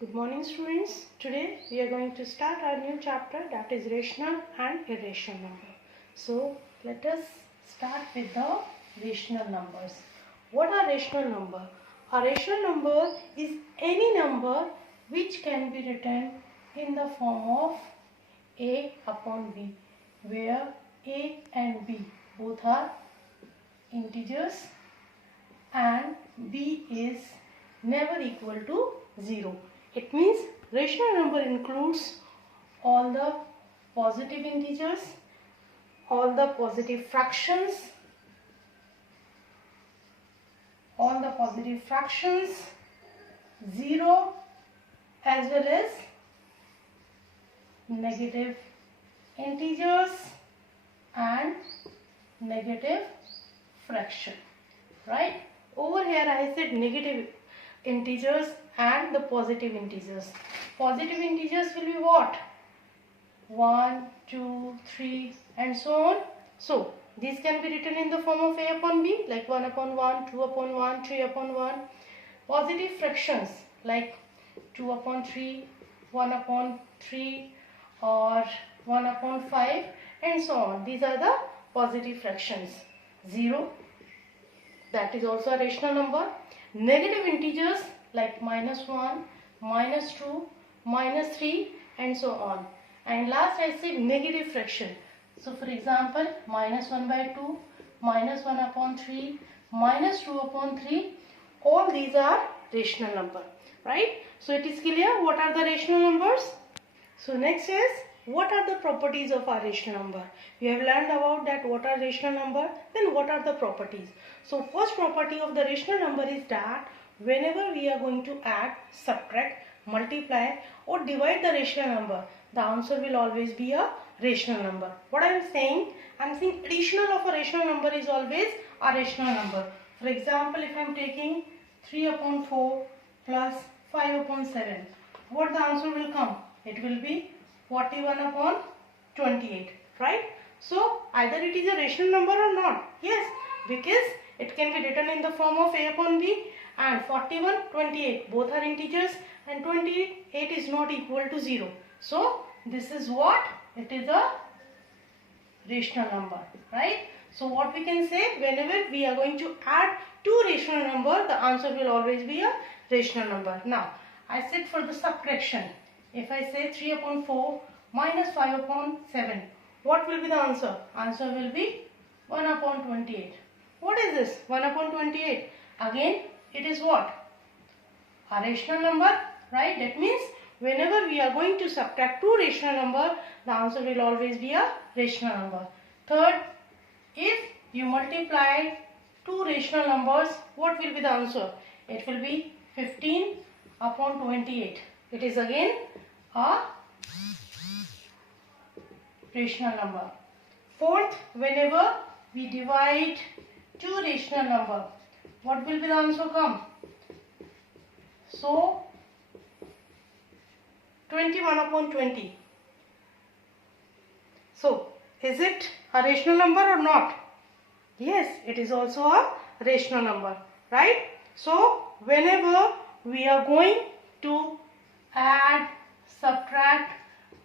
Good morning students. Today we are going to start our new chapter, that is rational and irrational number. So let us start with the rational numbers. What are rational number? A rational number is any number which can be written in the form of a upon b, where a and b both are integers and b is never equal to 0. It means rational number includes all the positive integers, all the positive fractions, zero as well as negative integers and negative fraction, right? Over here I said negative integers and the positive integers. Positive integers will be what? 1, 2, 3 and so on. So these can be written in the form of a upon b, like 1 upon 1, 2 upon 1, 3 upon 1. Positive fractions like 2 upon 3, 1 upon 3 or 1 upon 5 and so on. These are the positive fractions. 0, that is also a rational number. Negative integers like -1, -2, -3 and so on. And last I said negative fraction. So for example, -1 by 2, -1 upon 3, -2 upon 3, all these are rational number, right? So it is clear what are the rational numbers. So next is, what are the properties of our rational number? We have learned about that what are rational number, then what are the properties. So first property of the rational number is that whenever we are going to add, subtract, multiply or divide the rational number, the answer will always be a rational number. What I am saying? I am saying additional of a rational number is always a rational number. For example, if I am taking 3 upon 4 plus 5 upon 7, what the answer will come? It will be 41 upon 28, right? So either it is a rational number or not. Yes, because it can be written in the form of a upon b, and 41, 28 both are integers and 28 is not equal to 0. So this is what? It is a rational number, right? So what we can say, whenever we are going to add two rational number, the answer will always be a rational number. Now I said for the subtraction, if I say 3 upon 4 minus 5 upon 7, what will be the answer? Answer will be 1 upon 28. What is this? 1 upon 28. Again, it is what? A rational number, right? That means whenever we are going to subtract two rational number, the answer will always be a rational number. Third, if you multiply two rational numbers, what will be the answer? It will be 15 upon 28. It is again a rational number. Fourth, whenever we divide two rational number, what will be the answer come? So 21 upon 20. So is it a rational number or not? Yes, it is also a rational number, right? So whenever we are going to add, subtract,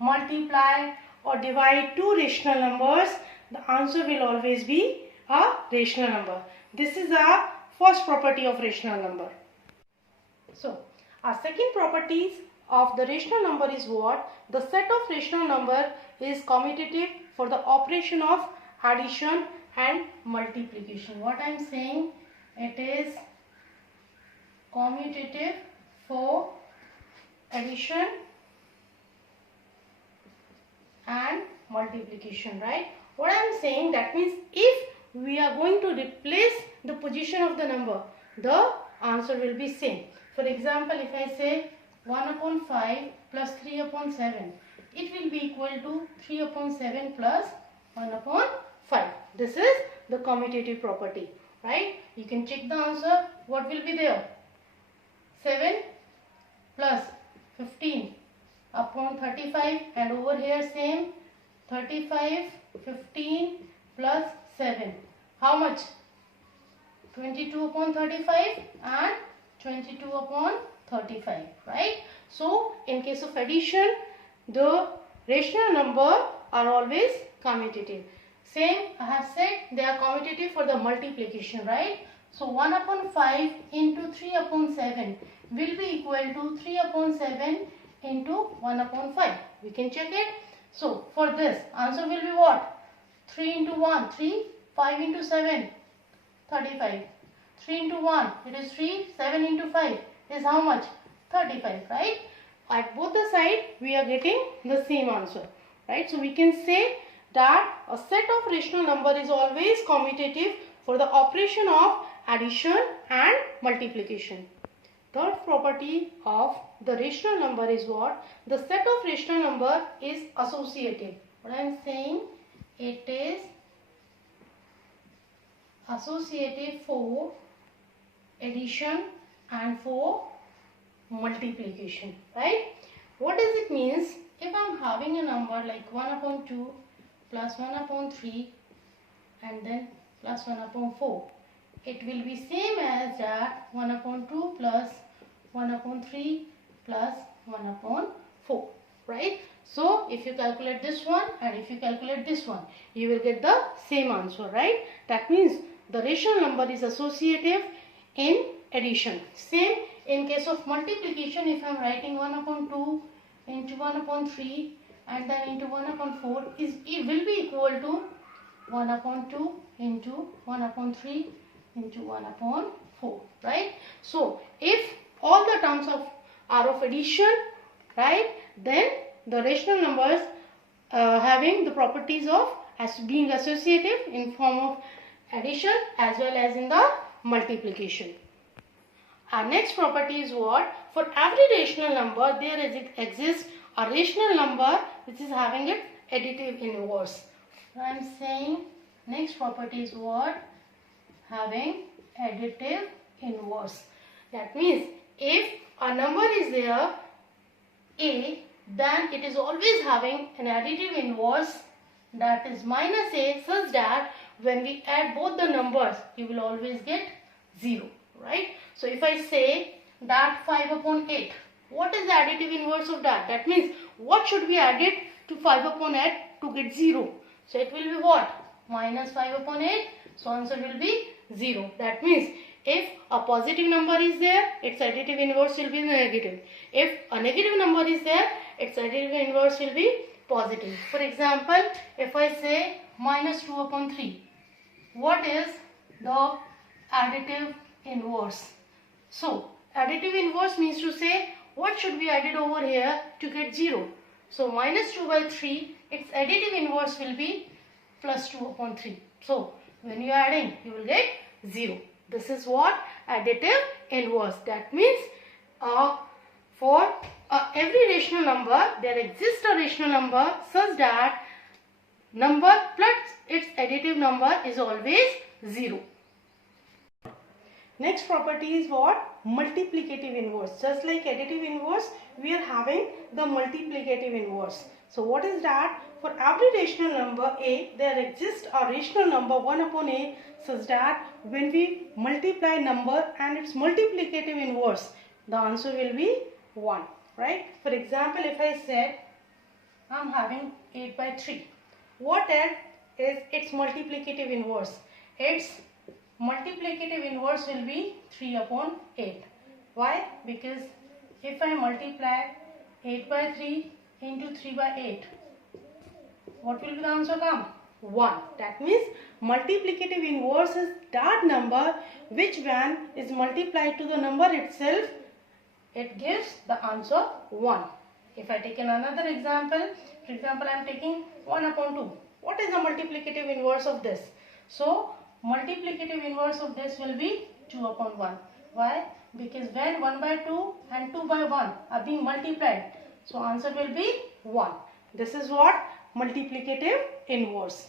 multiply or divide two rational numbers, the answer will always be a rational number. This is a first property of rational number. So our second properties of the rational number is what? The set of rational number is commutative for the operation of addition and multiplication. What I am saying, it is commutative for addition and multiplication, right? What I am saying, that means if we are going to replace the position of the number, the answer will be same. For example, if I say 1 upon 5 plus 3 upon 7, it will be equal to 3 upon 7 plus 1 upon 5. This is the commutative property, right? You can check the answer. What will be there? 7 plus 15 upon 35, and over here same 35, 15 plus 7. How much? 22 upon 35 and 22 upon 35, right? So in case of addition, the rational number are always commutative. Same I have said, they are commutative for the multiplication, right? So 1 upon 5 into 3 upon 7 will be equal to 3 upon 7 into 1 upon 5. We can check it. So for this, answer will be what? 3 into 1, 3, 5 into 7, 35. 3 into 1, it is 3, 7 into 5 is how much? 35, right? At both the side, we are getting the same answer, right? So we can say that a set of rational number is always commutative for the operation of addition and multiplication. Third property of the rational number is what? The set of rational number is associative. What I am saying, it is associative for addition and for multiplication, right? What does it means? If I am having a number like 1 upon 2 plus 1 upon 3 and then plus 1 upon 4, it will be same as that 1 upon 2 plus 1 upon 3 plus 1 upon 4, right? So if you calculate this one and if you calculate this one, you will get the same answer, right? That means the rational number is associative in addition. Same in case of multiplication, if I am writing 1 upon 2 into 1 upon 3 and then into 1 upon 4, it will be equal to 1 upon 2 into 1 upon 3 into 1 upon 4, right? So if all the terms are of addition, right, then the rational numbers having the properties of as being associative in form of addition as well as in the multiplication. Our next property is what? For every rational number, there exists a rational number which is having its additive inverse. I am saying next property is what? Having additive inverse. That means if a number is there, A, then it is always having an additive inverse, that is minus A, such that when we add both the numbers, you will always get 0, right? So if I say that 5 upon 8, what is the additive inverse of that? That means what should be added to 5 upon 8 to get 0? So it will be what? Minus 5 upon 8. So answer will be 0. That means if a positive number is there, its additive inverse will be negative. If a negative number is there, its additive inverse will be positive. For example, if I say minus 2 upon 3, what is the additive inverse? So additive inverse means to say what should be added over here to get 0. So minus 2 by 3, its additive inverse will be plus 2 upon 3. So when you are adding, you will get 0. This is what? Additive inverse. That means for every rational number, there exists a rational number such that number plus its additive number is always 0. Next property is what? Multiplicative inverse. Just like additive inverse, we are having the multiplicative inverse. So what is that? For every rational number A, there exists a rational number 1 upon A such that when we multiply number and its multiplicative inverse, the answer will be 1, right? For example, if I said I am having 8 by 3, what is its multiplicative inverse? Its multiplicative inverse will be 3 upon 8. Why? Because if I multiply 8 by 3 into 3 by 8, what will the answer come? 1. That means multiplicative inverse is that number which when is multiplied to the number itself, it gives the answer 1. If I take another example, for example, I am taking 1 upon 2. What is the multiplicative inverse of this? So multiplicative inverse of this will be 2 upon 1. Why? Because when 1 by 2 and 2 by 1 are being multiplied, so answer will be 1. This is what? Multiplicative inverse.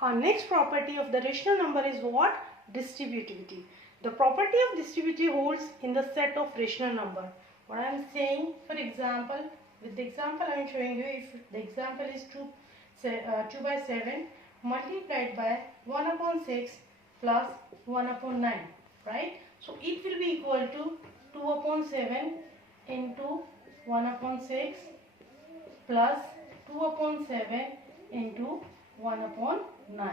Our next property of the rational number is what? Distributivity. The property of distributivity holds in the set of rational number. What I am saying, for example, with the example I am showing you, if the example is 2 by 7 multiplied by 1 upon 6 plus 1 upon 9, right? So it will be equal to 2 upon 7 into 1 upon 6 plus 2 upon 7 into 1 upon 9,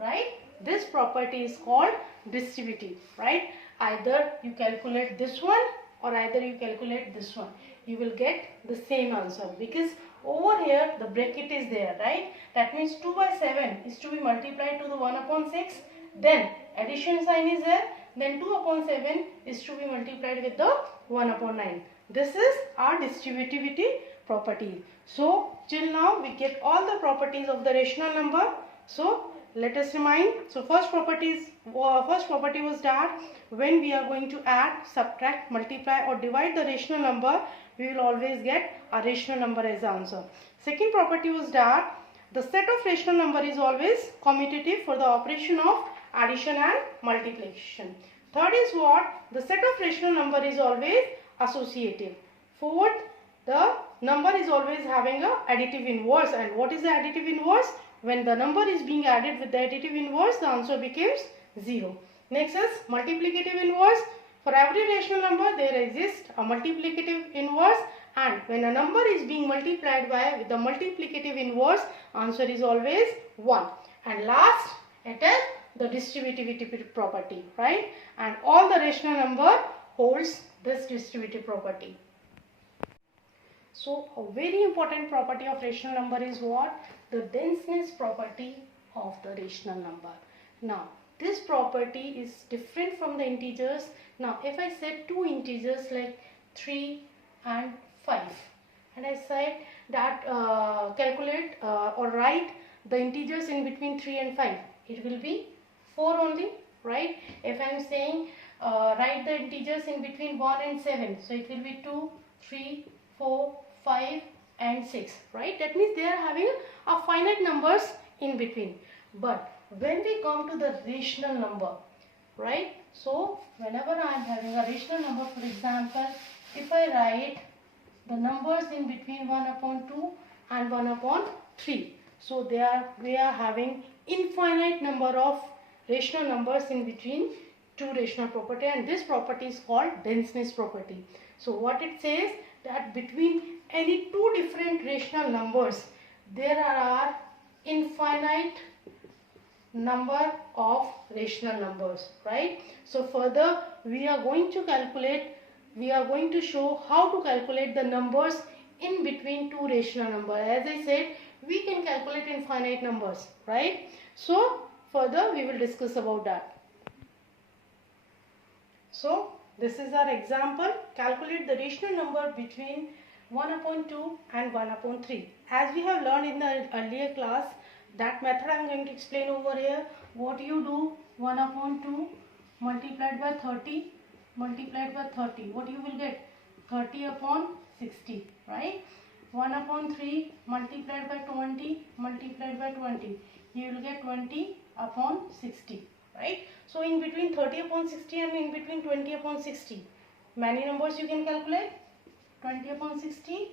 right? This property is called distributive, right? Either you calculate this one or either you calculate this one. You will get the same answer because over here the bracket is there, right? That means 2 by 7 is to be multiplied to the 1 upon 6. Then addition sign is there. Then 2 upon 7 is to be multiplied with the 1 upon 9. This is our distributivity property. So till now we get all the properties of the rational number. So let us remind. So first property was that when we are going to add, subtract, multiply or divide the rational number, we will always get a rational number as the answer. Second property was that the set of rational number is always commutative for the operation of addition and multiplication. Third is what? The set of rational number is always associative. Fourth, the number is always having a additive inverse. And what is the additive inverse? When the number is being added with the additive inverse, the answer becomes 0. Next is multiplicative inverse. For every rational number, there exists a multiplicative inverse, and when a number is being multiplied by with the multiplicative inverse, answer is always 1. And last, it is the distributivity property, right? And all the rational number holds this distributive property. So a very important property of rational number is what? The denseness property of the rational number. Now this property is different from the integers. Now if I said two integers like 3 and 5 and I said that calculate or write the integers in between 3 and 5, it will be 4 only, right? If I am saying write the integers in between 1 and 7, so it will be 2, 3, 4, 5 and 6, right? That means they are having a finite numbers in between. But when we come to the rational number, right? So whenever I am having a rational number, for example, if I write the numbers in between 1 upon 2 and 1 upon 3, so we are having infinite number of rational numbers in between two rational property, and this property is called denseness property. So what it says, that between any two different rational numbers, there are infinite number of rational numbers, right? So further we are going to show how to calculate the numbers in between two rational numbers. As I said, we can calculate infinite numbers, right? So further we will discuss about that. So this is our example. Calculate the rational number between 1 upon 2 and 1 upon 3. As we have learned in the earlier class, that method I am going to explain over here. What you do, 1 upon 2 multiplied by 30 multiplied by 30. What you will get? 30 upon 60, right? 1 upon 3 multiplied by 20 multiplied by 20. You will get 20 upon 60, right? So in between 30 upon 60 and in between 20 upon 60, many numbers you can calculate. 20 upon 60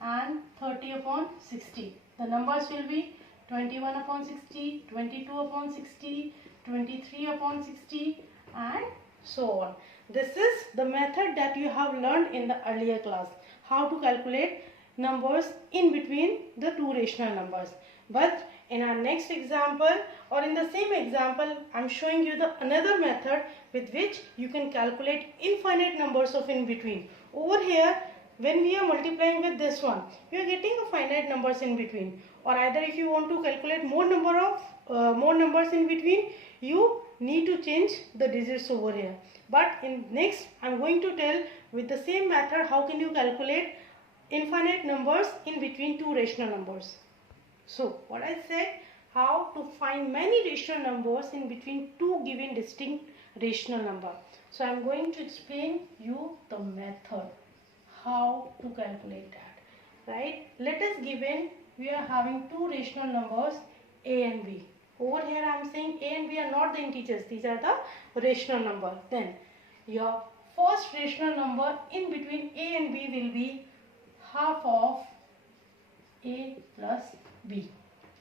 and 30 upon 60. The numbers will be 21 upon 60, 22 upon 60, 23 upon 60 and so on. This is the method that you have learned in the earlier class, how to calculate numbers in between the two rational numbers. But in our next example or in the same example, I am showing you the another method with which you can calculate infinite numbers of in between. Over here, when we are multiplying with this one, we are getting a finite numbers in between. Or either if you want to calculate more numbers in between, you need to change the digits over here. But in next, I am going to tell with the same method how can you calculate infinite numbers in between two rational numbers. So what I said, how to find many rational numbers in between two given distinct rational number. So I am going to explain you the method how to calculate that, right? Let us given we are having two rational numbers a and b. Over here I am saying a and b are not the integers, these are the rational number. Then your first rational number in between a and b will be half of a plus b.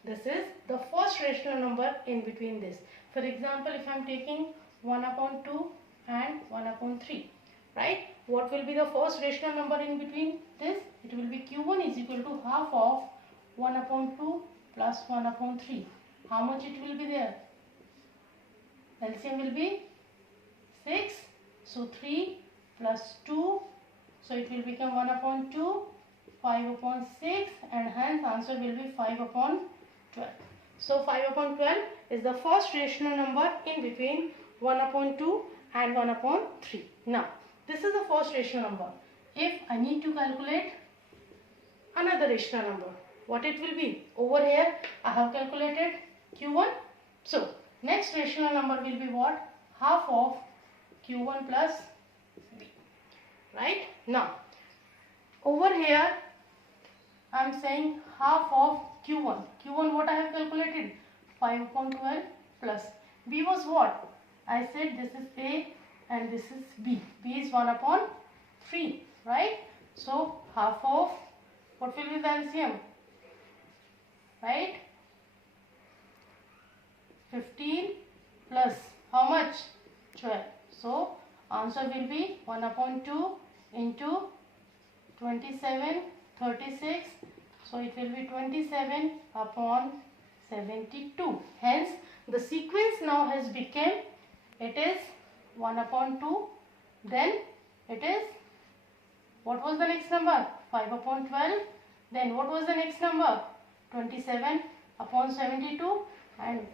This is the first rational number in between this. For example, if I am taking 1 upon 2 and 1 upon 3, right? what will be the first rational number in between this? It will be Q1 is equal to half of 1 upon 2 plus 1 upon 3. How much it will be there? LCM will be 6. So 3 plus 2. So it will become 1 upon 2, 5 upon 6, and hence answer will be 5 upon 12. So 5 upon 12 is the first rational number in between 1 upon 2 and 1 upon 3. Now, this is the first rational number. If I need to calculate another rational number, what it will be? Over here, I have calculated Q1. So, next rational number will be what? Half of Q1 plus B. Right? Now, over here, I am saying half of Q1. Q1 what I have calculated? 5 upon 12 plus B was what? I said this is A and this is B. B is 1 upon 3. Right? So, half of, what will be the LCM? Right? 15 plus how much? 12. So, answer will be 1 upon 2 into 27, 36. So, it will be 27 upon 72. Hence, the sequence now has become, it is 1 upon 2. Then, it is, what was the next number? 5 upon 12. Then, what was the next number? 27 upon 72 and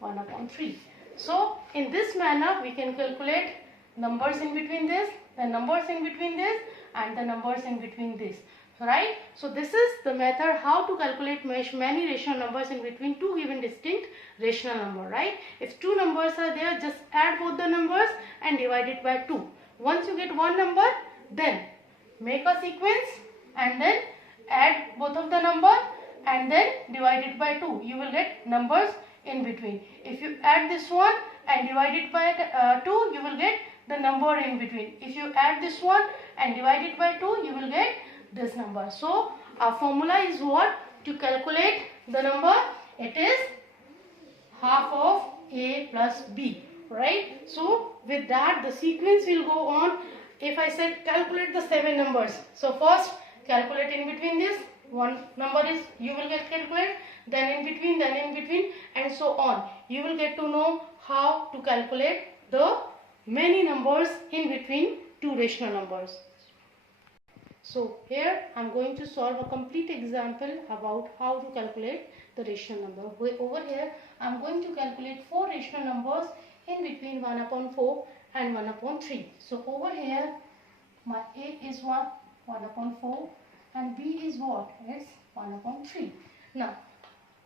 1 upon 3. So, in this manner, we can calculate numbers in between this, the numbers in between this, and the numbers in between this. Right? So, this is the method how to calculate many rational numbers in between two given distinct rational number. Right? If two numbers are there, just add both the numbers and divide it by 2. Once you get one number, then make a sequence and then add both of the number and then divide it by 2. You will get numbers in between. If you add this one and divide it by 2, you will get the number in between. If you add this one and divide it by 2, you will get this number. So, our formula is what? To calculate the number, it is half of A plus B. Right? So, with that, the sequence will go on. If I said calculate the 7 numbers. So, first calculate in between this. One number is you will get calculate, then in between, and so on. You will get to know how to calculate the many numbers in between two rational numbers. So here I am going to solve a complete example about how to calculate the rational number. Over here I am going to calculate 4 rational numbers in between 1 upon 4 and 1 upon 3. So over here my A is 1 upon 4 and B is what? It's 1 upon 3. Now,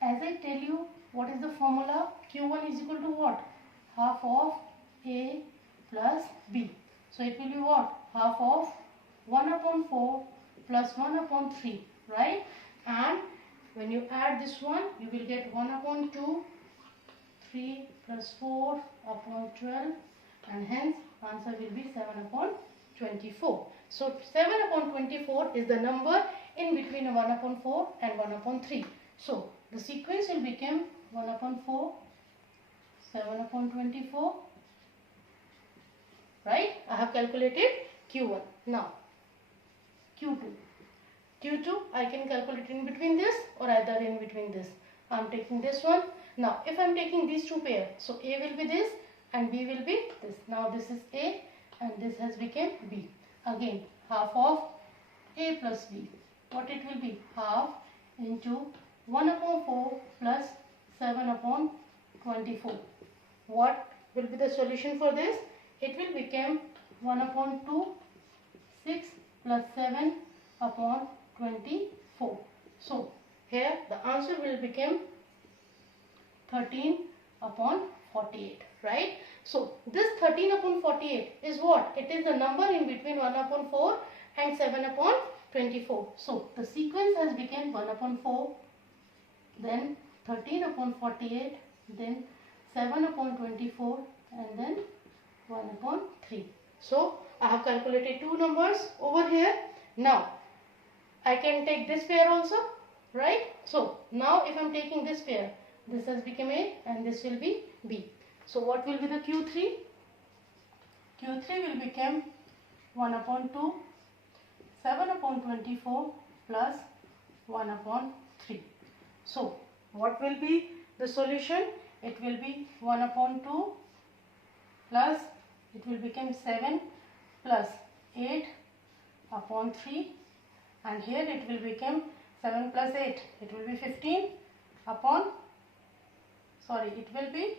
as I tell you, what is the formula? Q1 is equal to what? Half of A plus B. So, it will be what? Half of 1 upon 4 plus 1 upon 3. Right? And when you add this one, you will get 1 upon 2, 3 plus 4 upon 12, and hence answer will be 7 upon 24. So, 7 upon 24 is the number in between 1 upon 4 and 1 upon 3. So, the sequence will become 1 upon 4, 7 upon 24. Right? I have calculated Q1. Now, Q2. Q2 I can calculate in between this or either in between this. I am taking this one. Now, if I am taking these two pairs, so A will be this and B will be this. Now, this is A and this has become B. Again, half of A plus B. What it will be? Half into 1 upon 4 plus 7 upon 24. What will be the solution for this? It will become 1 upon 2, 6 plus 7 upon 24. So, here the answer will become 13 upon 48. Right? So, this 13 upon 48 is what? It is the number in between 1 upon 4 and 7 upon 24. So, the sequence has become 1 upon 4, then 13 upon 48, then 7 upon 24, and then 1 upon 3. So, I have calculated two numbers over here. Now, I can take this pair also. Right? So, now if I am taking this pair, this has become A and this will be B. So, what will be the Q3? Q3 will become 1 upon 2, 7 upon 24 plus 1 upon 3. So what will be the solution? It will be 1 upon 2 plus it will become 7 plus 8 upon 3, and here it will become 7 plus 8. It will be 15 upon, it will be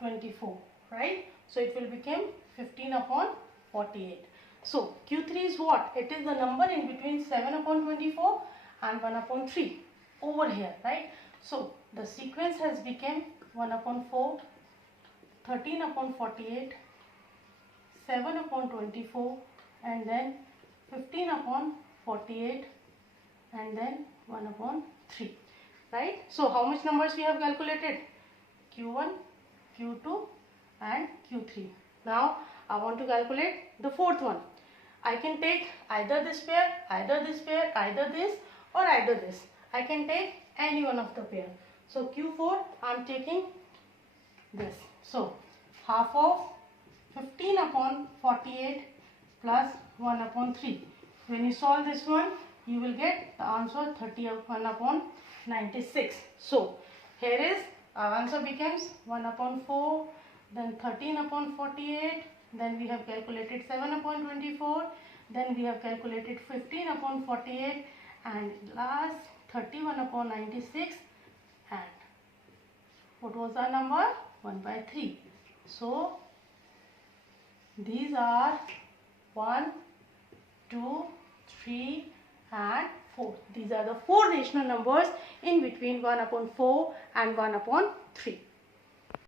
24, right? So it will become 15 upon 48. So Q3 is what? It is the number in between 7 upon 24 and 1 upon 3 over here, right? So the sequence has become 1 upon 4, 13 upon 48, 7 upon 24, and then 15 upon 48, and then 1 upon 3, right? So how much numbers we have calculated? Q1, Q2 and Q3. Now I want to calculate the fourth one. I can take either this pair, either this pair, either this or either this. I can take any one of the pair. So Q4 I am taking this. So half of 15 upon 48 plus 1 upon 3. When you solve this one, you will get the answer 31 upon 96. So here is our answer becomes 1 upon 4, then 13 upon 48, then we have calculated 7 upon 24, then we have calculated 15 upon 48, and last 31 upon 96, and what was our number? 1 by 3. So these are 1, 2, 3 and 4. These are the 4 rational numbers in between 1 upon 4 and 1 upon 3.